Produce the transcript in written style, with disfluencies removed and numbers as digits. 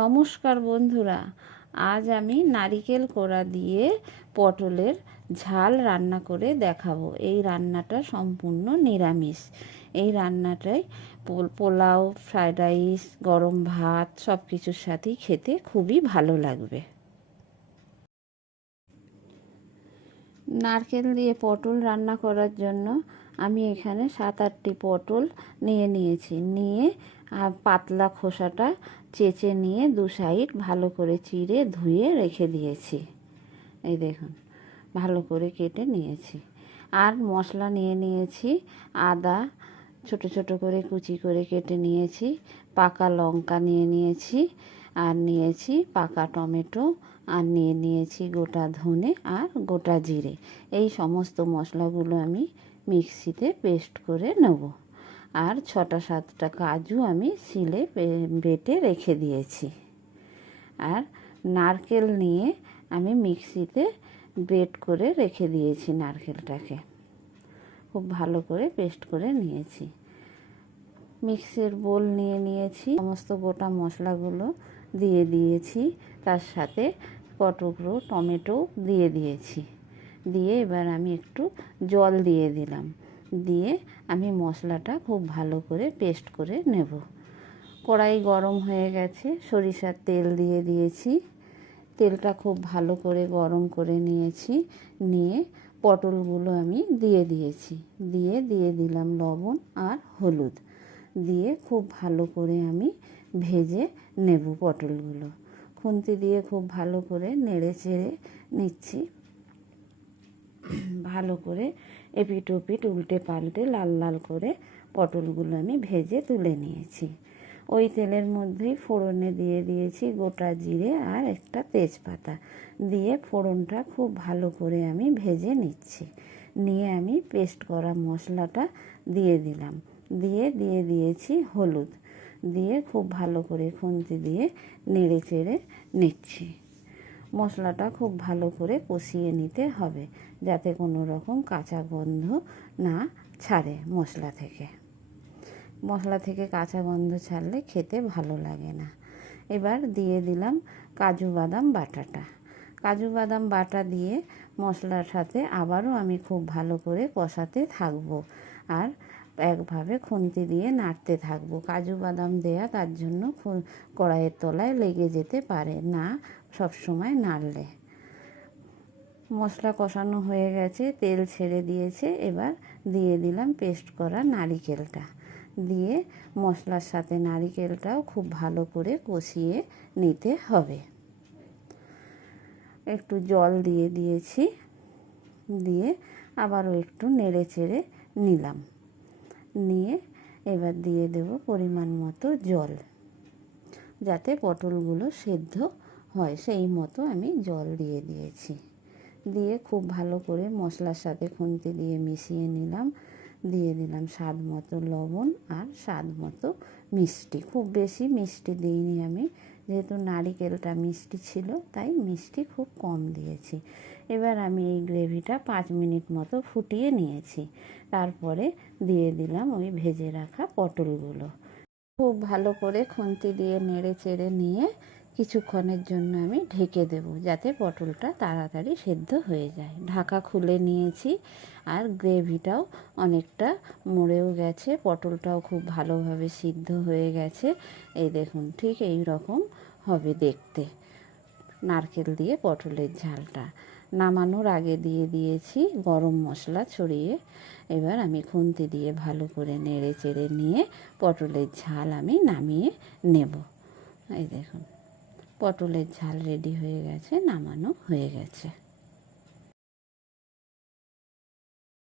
নমস্কার বন্ধুরা, আজ আমি নারিকেল কোড়া দিয়ে পটলের ঝাল রান্না করে দেখাবো। এই রান্নাটা সম্পূর্ণ নিরামিষ। এই রান্নাটাই পোলাও, ফ্রায়েড রাইস, গরম ভাত সব কিছুর সাথেই খেতে খুবই ভালো লাগবে। নারকেল দিয়ে পটল রান্না করার জন্য আমি এখানে 7-8টি পটল নিয়েছি। পাতলা খোসাটা চেঁচে নিয়ে দু সাইড ভালো করে চিড়ে ধুয়ে রেখে দিয়েছি। এই দেখুন, ভালো করে কেটে নিয়েছি। আর মশলা নিয়েছি আদা ছোট ছোট করে কুচি করে কেটে নিয়েছি, পাকা লঙ্কা নিয়েছি, আর নিয়েছি পাকা টমেটো, আর নিয়েছি গোটা ধনে আর গোটা জিরে। এই সমস্ত মশলাগুলো আমি মিক্সিতে পেস্ট করে নেব। আর 6-7টা কাজু আমি শিলে বেটে রেখে দিয়েছি। আর নারকেল নিয়ে আমি মিক্সিতে বেট করে রেখে দিয়েছি। নারকেলটাকে খুব ভালো করে পেস্ট করে নিয়েছি। মিক্সির বোল নিয়েছি, সমস্ত গোটা মশলাগুলো দিয়ে দিয়েছি, তার সাথে কটুকরো টমেটো দিয়ে দিয়েছি। দিয়ে এবার আমি একটু জল দিয়ে দিলাম। দিয়ে আমি মশলাটা খুব ভালো করে পেস্ট করে নেব। কড়াই গরম হয়ে গেছে, সরিষার তেল দিয়ে দিয়েছি। তেলটা খুব ভালো করে গরম করে নিয়েছি। নিয়ে পটলগুলো আমি দিয়ে দিয়েছি। দিয়ে দিলাম লবণ আর হলুদ। দিয়ে খুব ভালো করে আমি ভেজে নেব পটলগুলো। খুন্তি দিয়ে খুব ভালো করে নেড়ে চেড়ে নিচ্ছি। ভালো করে এপিট ওপিট উল্টে পাল্টে লাল লাল করে পটলগুলো আমি ভেজে তুলে নিয়েছি। ওই তেলের মধ্যেই ফোড়নে দিয়ে দিয়েছি গোটা জিরে আর একটা তেজপাতা। দিয়ে ফোড়নটা খুব ভালো করে আমি ভেজে নিচ্ছি। নিয়ে আমি পেস্ট করা মশলাটা দিয়ে দিলাম। দিয়ে দিয়েছি হলুদ। দিয়ে খুব ভালো করে খুন্তি দিয়ে নেড়ে চেড়ে নিচ্ছি। মশলাটা খুব ভালো করে কষিয়ে নিতে হবে, যাতে কোনো রকম কাঁচা গন্ধ না ছাড়ে। মশলা থেকে কাঁচা গন্ধ ছাড়লে খেতে ভালো লাগে না। এবার দিয়ে দিলাম কাজু বাদাম বাটাটা। কাজু বাদাম বাটা দিয়ে মশলার সাথে আবারও আমি খুব ভালো করে কষাতে থাকবো। আর একভাবে খুন্তি দিয়ে নাড়তে থাকবো। কাজু বাদাম দেয়া, তার জন্য কড়াইয়ের তলায় লেগে যেতে পারে না সব সময় নাড়লে। মশলা কষানো হয়ে গেছে, তেল ছেড়ে দিয়েছে। এবার দিয়ে দিলাম পেস্ট করা নারিকেলটা। দিয়ে মশলার সাথে নারিকেলটাও খুব ভালো করে কষিয়ে নিতে হবে। একটু জল দিয়ে দিয়েছি। দিয়ে আবারও একটু নেড়ে চেড়ে নিলাম। নিয়ে এবার দিয়ে দেব পরিমাণ মতো জল, যাতে পটলগুলো সেদ্ধ হয় সেই মতো আমি জল দিয়ে দিয়েছি। দিয়ে খুব ভালো করে মশলার সাথে খুন্তি দিয়ে মিশিয়ে নিলাম। দিয়ে দিলাম স্বাদ মতো লবণ আর স্বাদ মতো মিষ্টি। খুব বেশি মিষ্টি দিইনি আমি, যেহেতু নারিকেলটা মিষ্টি ছিল তাই মিষ্টি খুব কম দিয়েছি। এবার আমি এই গ্রেভিটা 5 মিনিট মতো ফুটিয়ে নিয়েছি। তারপরে দিয়ে দিলাম ওই ভেজে রাখা পটলগুলো। খুব ভালো করে খুন্তি দিয়ে নেড়ে চেড়ে নিয়ে কিছুক্ষণের জন্য আমি ঢেকে দেব, যাতে পটলটা তাড়াতাড়ি সেদ্ধ হয়ে যায়। ঢাকা খুলে নিয়েছি। আর গ্রেভিটাও অনেকটা মরেও গেছে, পটলটাও খুব ভালোভাবে সিদ্ধ হয়ে গেছে। এই দেখুন, ঠিক এই রকম হবে দেখতে নারকেল দিয়ে পটলের ঝালটা। নামানোর আগে দিয়ে দিয়েছি গরম মশলা ছড়িয়ে। এবার আমি খুন্তি দিয়ে ভালো করে নেড়ে চেড়ে নিয়ে পটলের ঝাল আমি নামিয়ে নেব। এই দেখুন, পটলের ঝাল রেডি হয়ে গেছে, নামানো হয়ে গেছে।